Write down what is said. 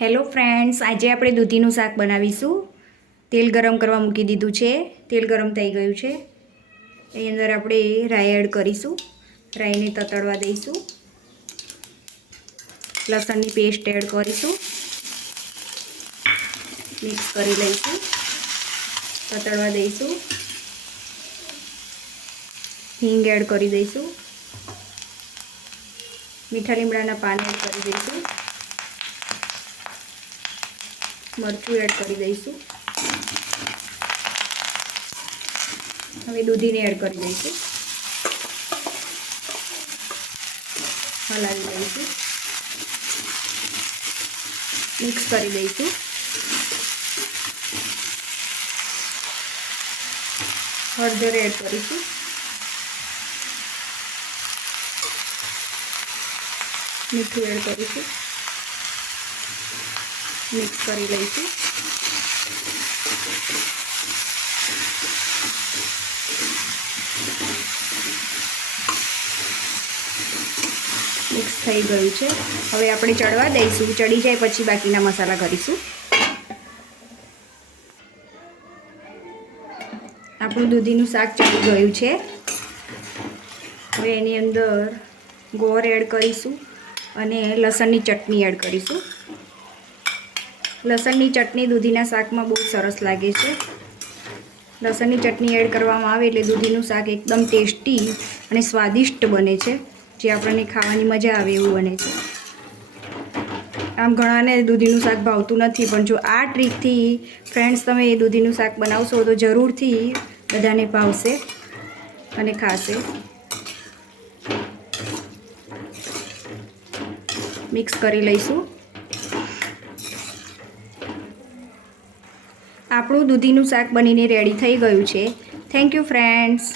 Hello friends, આજે આપણે દૂધીનું શાક બનાવીશું. તેલ ગરમ કરવા મૂકી દીધું છે. તેલ ગરમ થઈ ગયું છે. એની અંદર આપણે રાઈ એડ કરીશું. રાઈને તતડવા દઈશું. લસણની પેસ્ટ એડ કરીશું. મિક્સ કરી લઈશું. તતડવા દઈશું. હિંગ એડ કરી દઈશું. મીઠા લીમડાના પાન એડ કરી દઈશું. મરચું એડ કરી દઈશું. હવે દૂધીને એડ કરી દઈશું. હલાવી દઈશું. મિક્સ કરી દઈશું. હળદર એડ કરીશું. મીઠું એડ કરીશું. મિક્સ કરી લઈશું. મિક્સ થઈ ગયું છે. હવે આપણે ચડવા દઈશું. ચડી જાય પછી બાકીના મસાલા કરીશું. આપણું દૂધીનું શાક ચડી ગયું છે. હવે એની અંદર ગોળ એડ કરીશું અને લસણની ચટણી એડ કરીશું. લસણની ચટણી દૂધીના શાકમાં બહુ સરસ લાગે છે. લસણની ચટણી એડ કરવામાં આવે એટલે દૂધીનું શાક એકદમ ટેસ્ટી અને સ્વાદિષ્ટ બને છે, જે આપણને ખાવાની મજા આવે એવું બને છે. આમ ઘણાને દૂધીનું શાક ભાવતું નથી, પણ જો આ ટ્રીકથી ફ્રેન્ડ્સ તમે એ દૂધીનું શાક બનાવશો તો જરૂરથી બધાને ભાવશે અને ખાશે. મિક્સ કરી લઈશું. આપણું દૂધીનું શાક બનીને રેડી થઈ ગયું છે. Thank you friends